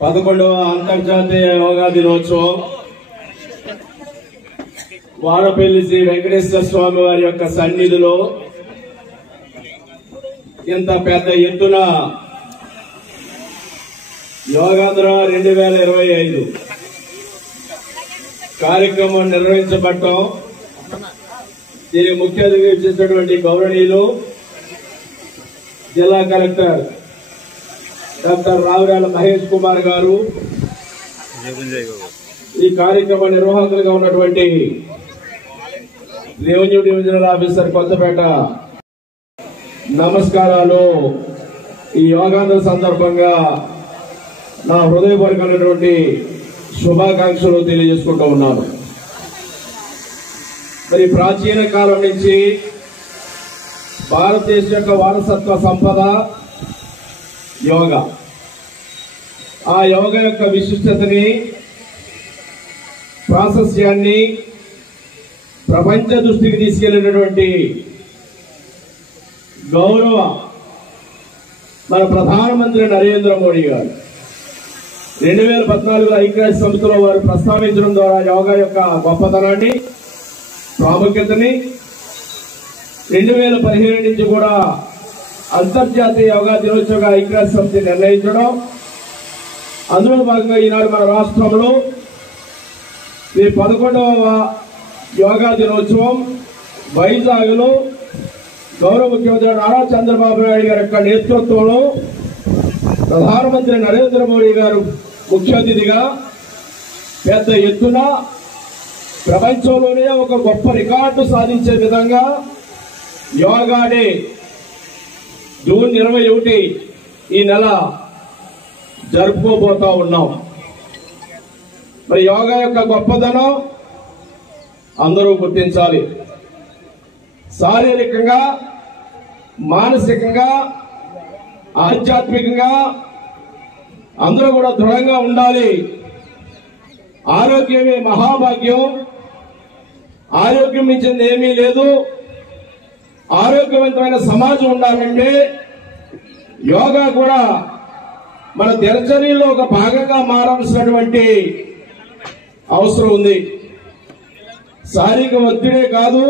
11వ అంతర్జాతీయ యోగా దినోత్సవం వాడపల్లి శ్రీ వెంకటేశ్వర స్వామి వారి యొక్క సన్నిధిలో ఇంత పెద్ద ఎత్తున యోగాంధ్ర 2025 కార్యక్రమం నిర్వహించబడటం దీనికి ముఖ్య అతిథిగా ఇచ్చేసినటువంటి గౌరవనీయులు జిల్లా కలెక్టర్ డాక్టర్ రావురాల మహేష్ కుమార్ గారు, ఈ కార్యక్రమ నిర్వాహకులుగా ఉన్నటువంటి రెవెన్యూ డివిజనల్ ఆఫీసర్ కొత్తపేట, నమస్కారాలు. ఈ యోగాంధ్ర సందర్భంగా నా హృదయపూర్వకమైనటువంటి శుభాకాంక్షలు తెలియజేసుకుంటూ ఉన్నాను. మరి ప్రాచీన కాలం నుంచి భారతదేశం యొక్క వారసత్వ సంపద యోగా. ఆ యోగా యొక్క విశిష్టతని, ప్రాశస్యాన్ని ప్రపంచ దృష్టికి తీసుకెళ్లినటువంటి గౌరవ మన ప్రధానమంత్రి నరేంద్ర మోడీ గారు 2014 ఐక్యరాజ్య సమితిలో వారు ప్రస్తావించడం ద్వారా యోగా యొక్క గొప్పతనాన్ని, ప్రాముఖ్యతని 2015 నుంచి కూడా అంతర్జాతీయ యోగా దినోత్సవంగా ఐక్యరాజ్య సమితి నిర్ణయించడం, అందులో భాగంగా ఈనాడు మన రాష్ట్రంలో ఈ 11వ యోగా దినోత్సవం వైజాగ్లో గౌరవ ముఖ్యమంత్రి నారా చంద్రబాబు నాయుడు గారి యొక్క నేతృత్వంలో ప్రధానమంత్రి నరేంద్ర మోడీ గారు ముఖ్య అతిథిగా పెద్ద ఎత్తున ప్రపంచంలోనే ఒక గొప్ప రికార్డు సాధించే విధంగా యోగా డే జూన్ 21 ఈ నెల జరుపుకోబోతా ఉన్నాం. మరి యోగా యొక్క గొప్పదనం అందరూ గుర్తించాలి. శారీరకంగా, మానసికంగా, ఆధ్యాత్మికంగా అందరూ కూడా దృఢంగా ఉండాలి. ఆరోగ్యమే మహాభాగ్యం. ఆరోగ్యం మించింది ఏమీ లేదు. ఆరోగ్యవంతమైన సమాజం ఉండాలంటే యోగా కూడా మన దినచర్యలో ఒక భాగంగా మారాల్సినటువంటి అవసరం ఉంది. శారీరక ఒత్తిడే కాదు,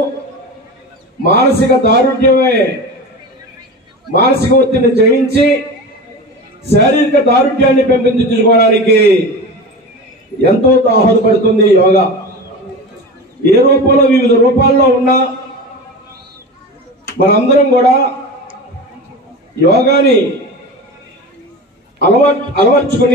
మానసిక దారుఢ్యమే. మానసిక ఒత్తిడిని జయించి శారీరక దారుఢ్యాన్ని పెంపొందించుకోవడానికి ఎంతో దోహదపడుతుంది యోగా. ఏ రూపంలో, వివిధ రూపాల్లో ఉన్నా మనందరం కూడా యోగాని అలవర్చుకుని